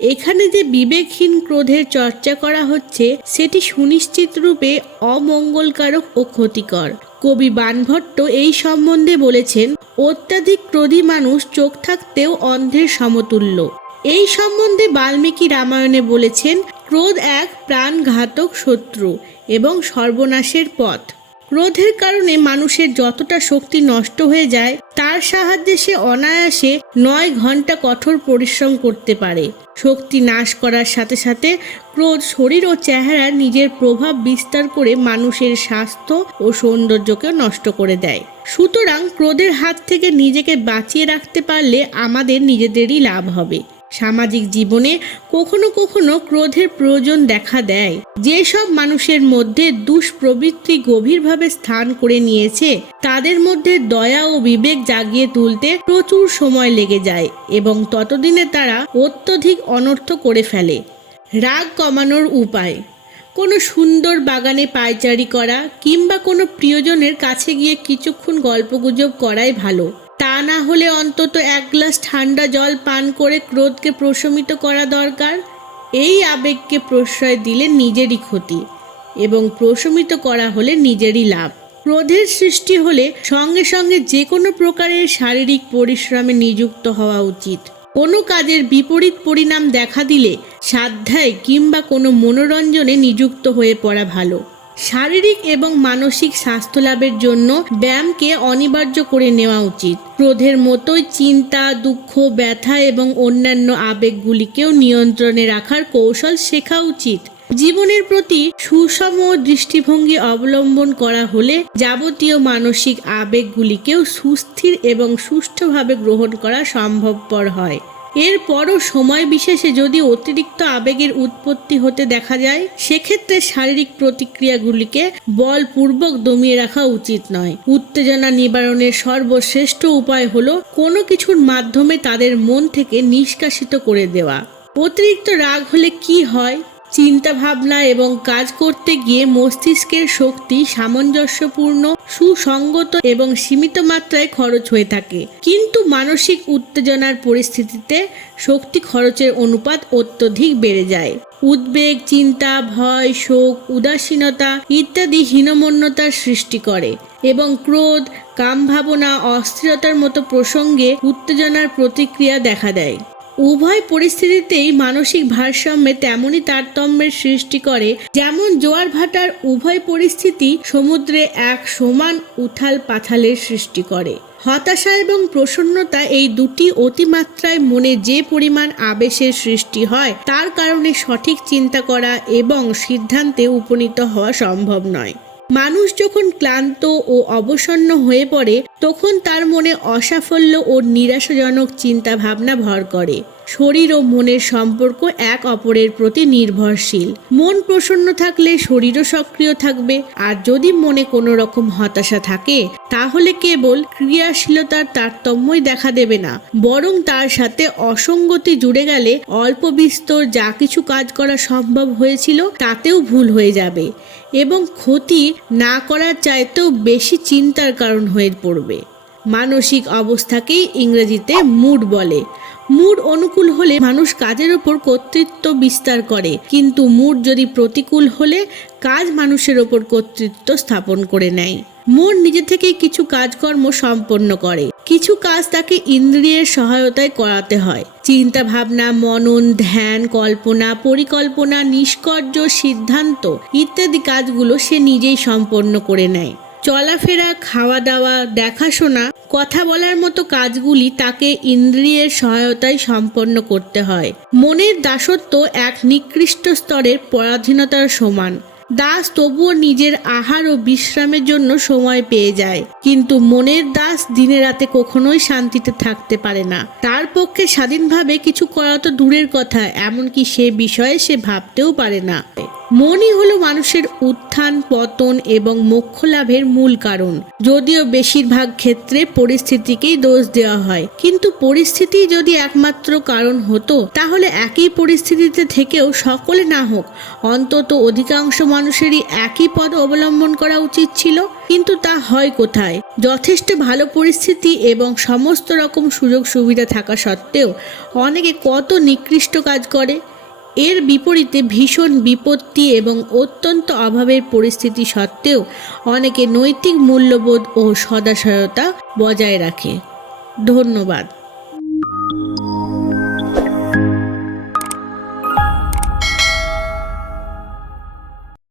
এখানে যে বিবেকহীন ক্রোধের চর্চা করা হচ্ছে, সেটি সুনিশ্চিত রূপে অমঙ্গলকারক ও ক্ষতিকর। কবি বানভট্ট এই সম্বন্ধে বলেছেন, অত্যাধিক ক্রোধী মানুষ চোখ থাকতেও অন্ধের সমতুল্য। এই সম্বন্ধে বাল্মীকি রামায়ণে বলেছেন, ক্রোধ এক প্রাণঘাতক শত্রু এবং সর্বনাশের পথ। ক্রোধের কারণে মানুষের যতটা শক্তি নষ্ট হয়ে যায়, তার সাহায্যে সে অনায়াসে নয় ঘণ্টা কঠোর পরিশ্রম করতে পারে। শক্তি নাশ করার সাথে সাথে ক্রোধ শরীর ও চেহারা নিজের প্রভাব বিস্তার করে মানুষের স্বাস্থ্য ও সৌন্দর্যকেও নষ্ট করে দেয়। সুতরাং ক্রোধের হাত থেকে নিজেকে বাঁচিয়ে রাখতে পারলে আমাদের নিজেদেরই লাভ হবে। সামাজিক জীবনে কখনো কখনো ক্রোধের প্রয়োজন দেখা দেয়। যেসব মানুষের মধ্যে দুষ্প্রবৃত্তি গভীরভাবে স্থান করে নিয়েছে, তাদের মধ্যে দয়া ও বিবেক জাগিয়ে তুলতে প্রচুর সময় লেগে যায় এবং ততদিনে তারা অত্যধিক অনর্থ করে ফেলে। রাগ কমানোর উপায়। কোনো সুন্দর বাগানে পায়চারি করা কিংবা কোনো প্রিয়জনের কাছে গিয়ে কিছুক্ষণ গল্পগুজব করাই ভালো। না হলে অন্তত এক গ্লাস ঠান্ডা জল পান করে ক্রোধকে প্রশমিত করা দরকার। এই আবেগকে প্রশ্রয় দিলে নিজেরই ক্ষতি এবং প্রশমিত করা হলে নিজেরই লাভ। ক্রোধের সৃষ্টি হলে সঙ্গে সঙ্গে যে কোনো প্রকারের শারীরিক পরিশ্রমে নিযুক্ত হওয়া উচিত। কোনো কাজের বিপরীত পরিণাম দেখা দিলে সাধ্যায় কিংবা কোনো মনোরঞ্জনে নিযুক্ত হয়ে পড়া ভালো। শারীরিক এবং মানসিক স্বাস্থ্য লাভের জন্য ব্যায়ামকে অনিবার্য করে নেওয়া উচিত। ক্রোধের মতোই চিন্তা, দুঃখ, ব্যথা এবং অন্যান্য আবেগগুলিকেও নিয়ন্ত্রণে রাখার কৌশল শেখা উচিত। জীবনের প্রতি সুষম দৃষ্টিভঙ্গি অবলম্বন করা হলে যাবতীয় মানসিক আবেগগুলিকেও সুস্থির এবং সুষ্ঠুভাবে গ্রহণ করা সম্ভবপর হয়। এরপরও সময় বিশেষে যদি অতিরিক্ত আবেগের উৎপত্তি হতে দেখা যায়, সেক্ষেত্রে শারীরিক প্রতিক্রিয়াগুলিকে বলপূর্বক দমিয়ে রাখা উচিত নয়। উত্তেজনা নিবারণের সর্বশ্রেষ্ঠ উপায় হল কোনো কিছুর মাধ্যমে তাদের মন থেকে নিষ্কাশিত করে দেওয়া। অতিরিক্ত রাগ হলে কি হয়? চিন্তা ভাবনা এবং কাজ করতে গিয়ে মস্তিষ্কের শক্তি সামঞ্জস্যপূর্ণ সুসঙ্গত এবং সীমিত মাত্রায় খরচ হয়ে থাকে। কিন্তু মানসিক উত্তেজনার পরিস্থিতিতে শক্তি খরচের অনুপাত অত্যধিক বেড়ে যায়। উদ্বেগ, চিন্তা, ভয়, শোক, উদাসীনতা ইত্যাদি হীনমন্যতার সৃষ্টি করে এবং ক্রোধ, কামভাবনা, অস্থিরতার মতো প্রসঙ্গে উত্তেজনার প্রতিক্রিয়া দেখা দেয়। উভয় পরিস্থিতিতেই মানসিক ভারসাম্যে তেমনই তারতম্যের সৃষ্টি করে। যেমন জোয়ার ভাটার উভয় পরিস্থিতি সমুদ্রে এক সমান উথাল পাথালের সৃষ্টি করে। হতাশা এবং প্রসন্নতা এই দুটি অতিমাত্রায় মনে যে পরিমাণ আবেশের সৃষ্টি হয়, তার কারণে সঠিক চিন্তা করা এবং সিদ্ধান্তে উপনীত হওয়া সম্ভব নয়। মানুষ যখন ক্লান্ত ও অবসন্ন হয়ে পড়ে, তখন তার মনে অসাফল্য ও নিরাশাজনক চিন্তা ভাবনা ভর করে। শরীর ও মনের সম্পর্ক এক অপরের প্রতি নির্ভরশীল। মন প্রসন্ন থাকলে শরীরও সক্রিয় থাকবে। আর যদি মনে কোনো রকম হতাশা থাকে, তাহলে কেবল ক্রিয়াশীলতার তারতম্যই দেখা দেবে না। বরং তার সাথে অসঙ্গতি জুড়ে গেলে অল্প বিস্তর যা কিছু কাজ করা সম্ভব হয়েছিল, তাতেও ভুল হয়ে যাবে। এবং ক্ষতি না করার চাইতেও বেশি চিন্তার কারণ হয়ে পড়বে। মানসিক অবস্থাকেই ইংরেজিতে মুড বলে। মুড অনুকূল হলে মানুষ কাজের ওপর কর্তৃত্ব বিস্তার করে। কিন্তু মুড যদি প্রতিকূল হলে, কাজ মানুষের ওপর কর্তৃত্ব স্থাপন করে নেয়। মন নিজে থেকেই কিছু কাজকর্ম সম্পন্ন করে। কিছু কাজ তাকে ইন্দ্রিয়ের সহায়তায় করাতে হয়। চিন্তা ভাবনা মনন, ধ্যান, কল্পনা, পরিকল্পনা, নিষ্কর্য, সিদ্ধান্ত ইত্যাদি কাজগুলো সে নিজেই সম্পন্ন করে নেয়। চলাফেরা খাওয়া দাওয়া দেখাশোনা, কথা বলার মতো কাজগুলি তাকে ইন্দ্রিয়ের সহায়তায় সম্পন্ন করতে হয়। মনের দাসত্ব এক নিকৃষ্ট স্তরের পরাধীনতার সমান। দাস তবুও নিজের আহার ও বিশ্রামের জন্য সময় পেয়ে যায়। কিন্তু মনের দাস দিনে রাতে কখনোই শান্তিতে থাকতে পারে না। তার পক্ষে স্বাধীনভাবে কিছু করা তো দূরের কথা, এমনকি সে বিষয়ে সে ভাবতেও পারে না। মনই হলো মানুষের উত্থান, পতন এবং মোক্ষ লাভের মূল কারণ। যদিও বেশিরভাগ ক্ষেত্রে পরিস্থিতিকেই দোষ দেওয়া হয়। কিন্তু পরিস্থিতি যদি একমাত্র কারণ হতো, তাহলে একই পরিস্থিতিতে থেকেও সকলে না হোক, অন্তত অধিকাংশ মানুষেরই একই পথ অবলম্বন করা উচিত ছিল। কিন্তু তা হয় কোথায়? যথেষ্ট ভালো পরিস্থিতি এবং সমস্ত রকম সুযোগ সুবিধা থাকা সত্ত্বেও অনেকে কত নিকৃষ্ট কাজ করে? এর বিপরীতে ভীষণ বিপত্তি এবং অত্যন্ত অভাবের পরিস্থিতি সত্ত্বেও অনেকে নৈতিক মূল্যবোধ ও সদাশয়তা বজায় রাখে। ধন্যবাদ।